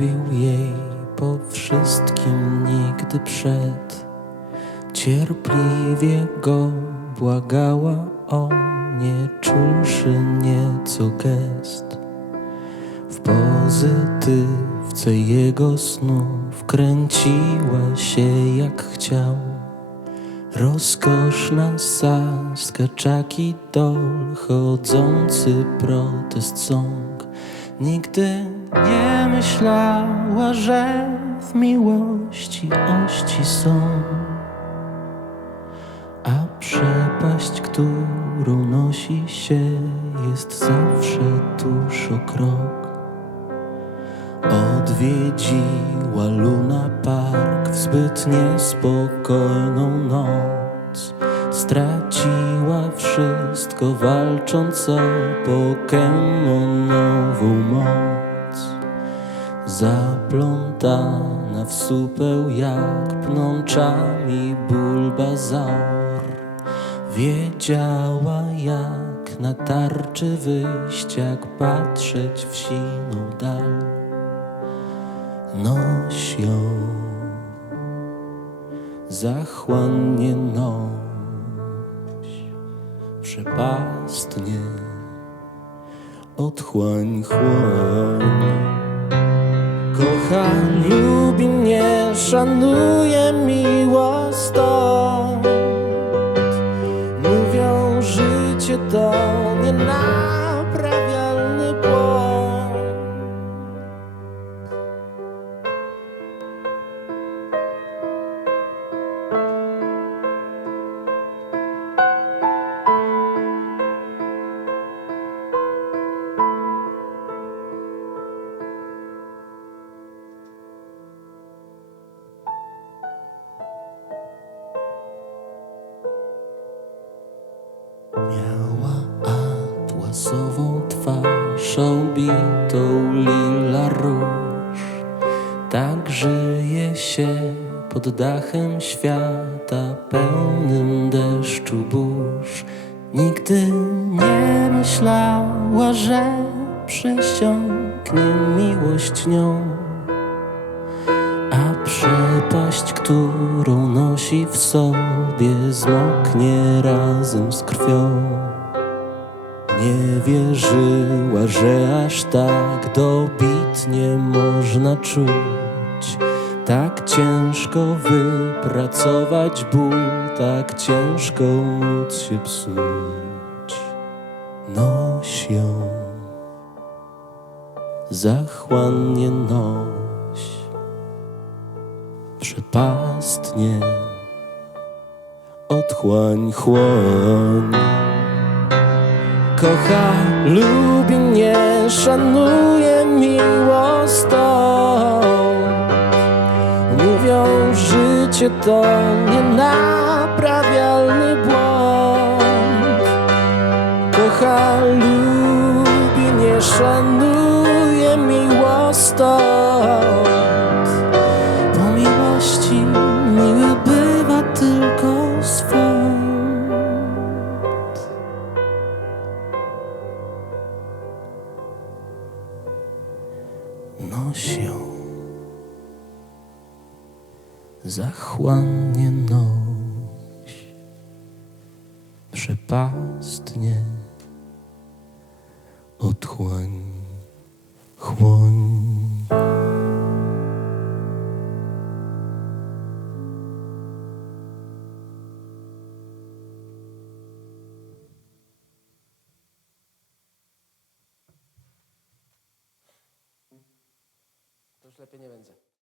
mówił jej po wszystkim nigdy przed. Cierpliwie go błagała o nie, czulszy nieco gest. W pozytywce jego snu wkręciła się jak chciał. Rozkoszna saska, czaki dol, chodzący protest sąd. Nigdy nie myślała, że w miłości ości są. A przepaść, którą nosi się, jest zawsze tuż o krok. Odwiedziła Luna Park w zbyt niespokojną noc. Straciła wszystko, walcząc o pokemonową moc. Zaplątana w supeł jak pnączami bulbazaur. Wiedziała jak na tarczy wyjść, jak patrzeć w siną dal noś ją zachłannie noś przepastnie. Otchłań chłoń. Kocha lubi nie szanuje miło twarz obitą lila róż. Tak żyje się pod dachem świata pełnym deszczu burz. Nigdy nie myślała, że przesiąknie miłość nią. A przepaść, którą nosi w sobie, zmoknie razem z krwią. Nie wierzyła, że aż tak dobitnie można czuć. Tak ciężko wypracować ból, tak ciężko móc się psuć. Noś ją, zachłannie noś przepastnie otchłań chłoń. Kocha, lubi, nie szanuje miło stąd. Mówią, życie to nienaprawialny błąd. Kocha, lubi, nie szanuje miło Ją zachłannie noś Lepiej nie.